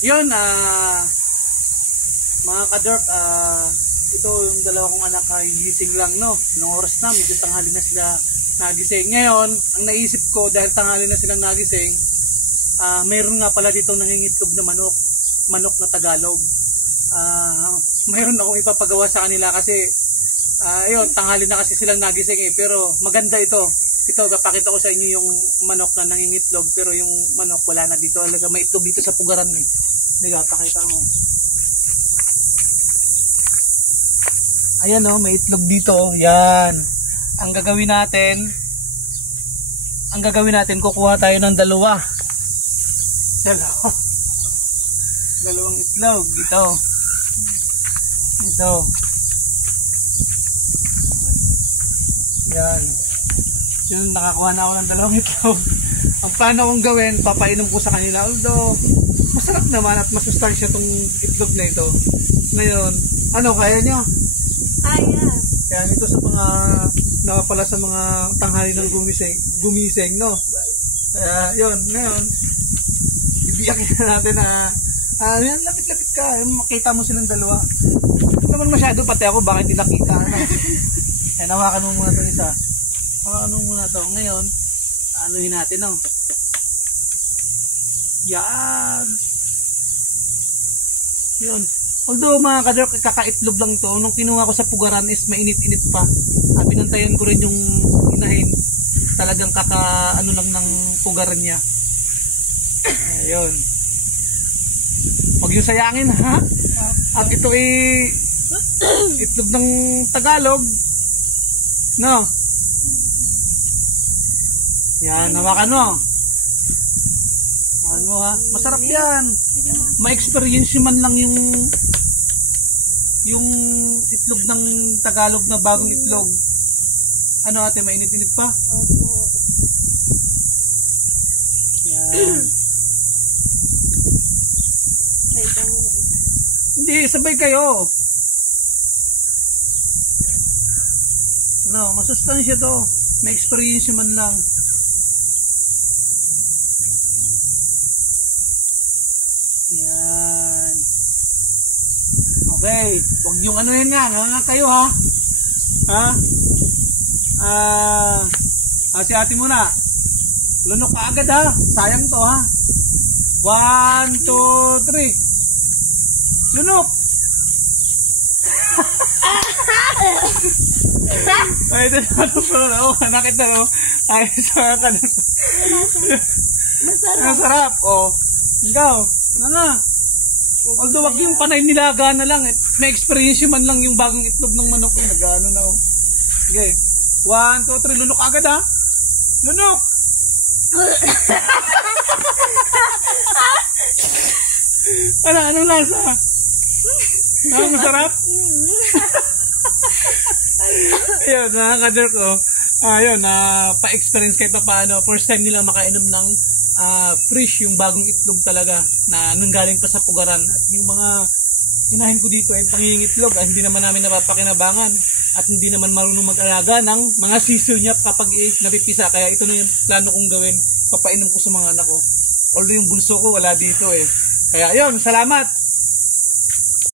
Yun, mga ka-dork, ito yung dalawa kong anak ay gising lang, no? Nung oras na, medyo tanghali na sila nagising. Ngayon, ang naisip ko, dahil tanghali na silang nagising, mayroon nga pala dito nangingitlog na manok na Tagalog. Mayroon akong ipapagawa sa kanila kasi, yun, tanghali na kasi silang nagising eh, pero maganda ito. Ito, papakita ko sa inyo yung manok na nangingitlog, pero yung manok wala na dito. Alaga, may itlog dito sa pugaran eh. Diga, pakita mo. Ayan o, may itlog dito. Yan. Ang gagawin natin, kukuha tayo ng dalawa. Dalawang itlog. Dito. Ito. Yan. Yun, nakakuha na ako ng dalawang itlog. Ang plano kong gawin, papainom ko sa kanila. Although, masarap naman at masustansya itong itlog na ito. Ngayon, ano, kaya nyo? Kaya. Kaya nito sa mga, nakapala sa mga tanghali ng gumising, no? Kaya, yun, ngayon, ibiyakin na natin na, yan, lapit-lapit ka, makita mo silang dalawa. Hindi naman masyado, pati ako, bakit hindi nakita, ano? Kaya nawakan mo muna itong isa. Ano muna to ngayon, anuhin natin, no? Yan. Yun. Although mga ka-dork, kakaitlog lang to. Nung kinuha ko sa pugaran is mainit-init pa. Binantayan ko rin yung inahin. Talagang ano lang ng pugaran niya. Ayun. Huwag yung sayangin, ha? At ito ay itlog ng Tagalog. No? Yan, hawakan mo. Ano ha? Masarap yan. Ma-experience man lang yung itlog ng Tagalog na bagong itlog. Ano ate, mainit-init pa? Opo. Yan. Hindi, sabay kayo. Ano, masustansya to. Ma-experience man lang. Yan. Okay. Huwag yung ano yan nga kayo ha. Ha? Si ate muna. Lunok ka agad ha. Sayang to ha. 1, 2, 3. Lunok. Ay, ito na ano pa. Nakita no. Ay, sa kanan. Masarap. Masarap. O. Ikaw. Although wag yung panay nilaga na lang. May experience man lang yung bagong itlog ng manok. Nag-ano na. Okay. 1, 2, 3. Lunok agad ha. Lunok. Anong lasa? Masarap? Ayun, nakaka-dork ko. Ayun, pa-experience kahit pa paano. First time nila makainom ng fresh, yung bagong itlog talaga na nanggaling pa sa pugaran. At yung mga inahin ko dito ay pangingitlog, hindi naman namin napapakinabangan at hindi naman marunong mag-alaga ng mga siso niya kapag napipisa. Kaya ito na yung plano kong gawin, papainom ko sa mga anak ko. Although yung bunso ko wala dito eh. Kaya ayun, salamat.